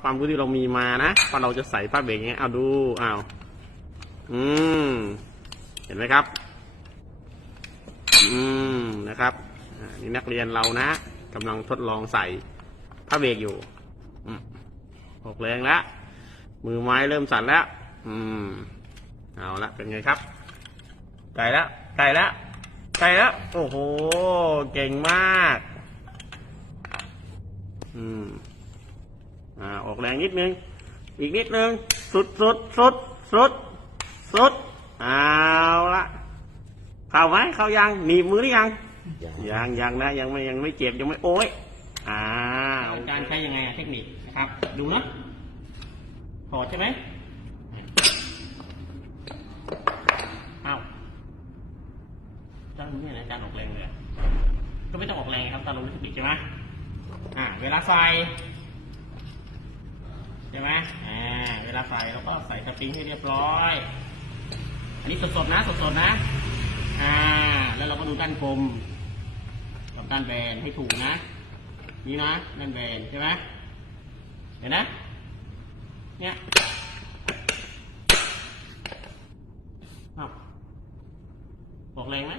ความรู้ที่เรามีมานะว่าเราจะใส่ผ้าเบรกยังไงเอาดูอ้าวอืม เห็นไหมครับ อืมนะครับนี่นักเรียนเรานะกำลังทดลองใส่ผ้าเบรกอยู่อืมออกแรงแล้วมือไม้เริ่มสั่นแล้ว อืม เอาละเป็นไงครับไกลแล้วไกลแล้วไกลแล้วโอ้โห เก่งมาก อืม อ่าออกแรงนิดนึง อีกนิดนึง สุดสุดสุดสุดสุดเอาละเข้าไหมเข้ายังหนีบมือหรือยัง ยังยังนะยังไม่ยังไม่เจ็บยังไม่โอ้ยอ่าการใช้ยังไงอะเทคนิคนะครับ ดูนะถอดใช่ไหมเอ้าจ้างมือเนี่ยนะจานออกแรงเลยอะก็ไม่ต้องออกแรงครับตามลงเทคนิคใช่ไหมอ่า เวลาใส่ ใช่ไหมอ่า เวลาใส่เราก็ใส่กระปิ้งให้เรียบร้อย อันนี้สดๆนะ สดๆนะ อ่า แล้วเราก็ดูด้านกลมกับด้านแบนให้ถูกนะ นี่นะ ด้านแบนใช่ไหมเห็นนะ เนี่ยบอกแรงไหม